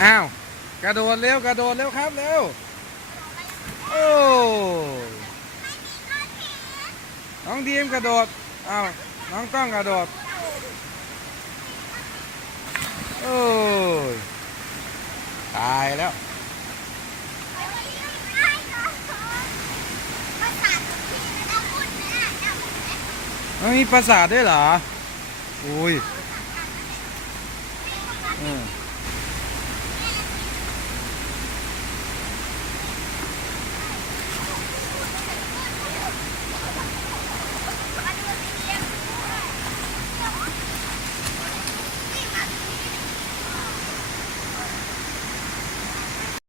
อ้าวกระโดดเร็วกระโดดเร็วครับเร็วโอ้น้องดีมกระโดดอ้าวน้องต้องกระโดดโอ้ยตายแล้วมันมีปราสาทด้วยเหรออุ้ย